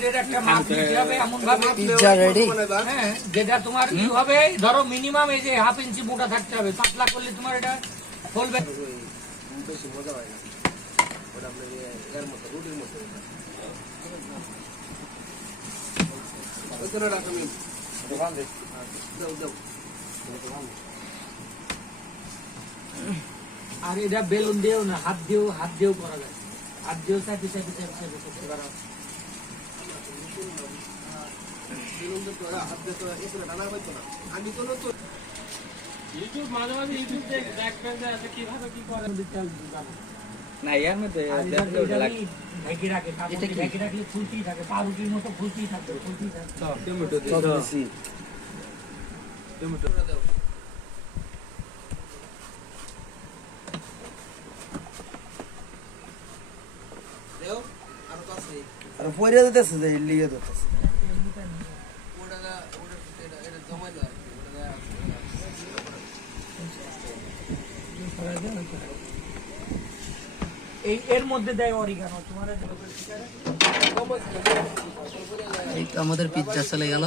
শরীরের একটা মাপ দিতে হবে এমন ভাবে পিজ্জা রেডি। হ্যাঁ, যেটা তোমার কি হবে, ধরো মিনিমাম এই যে 1/2 ইঞ্চি মোটা থাকতে হবে, পাতলা করলে তোমার এটা ফলবে। বেশি মজা হয় না ওটা আপনার এর মতো রুটির মতো ওইখানে রাখো আমি দোকান দেখি দাও দাও আর এটা বেলুন দিয়েও না, হাত দিয়েও করা যায়, হাত দিয়েও চাইতে করতে পারো। বেলুন তো হাত দিয়ে তো এখানে ডানা হইতো না আমি তো নতুন ইউটিউব মাঝে মাঝে ইউটিউব দেখবেন যে আচ্ছা কিভাবে কি করে না ইয়ার মধ্যে ঢেকে রাখে, ঢেকে রাখলে ফুলতেই থাকে, পাউরুটির মতো ফুলতেই থাকে। টমেটো দিছি টমেটো দাও দেও আর তো আছে আর পয়রা দিতেছে যে লিয়ে দিতেছে। ওটা এটা জমাই দাও এর মধ্যে দেয় অরিগানো, তোমার এই তো আমাদের পিজ্জা চলে গেল।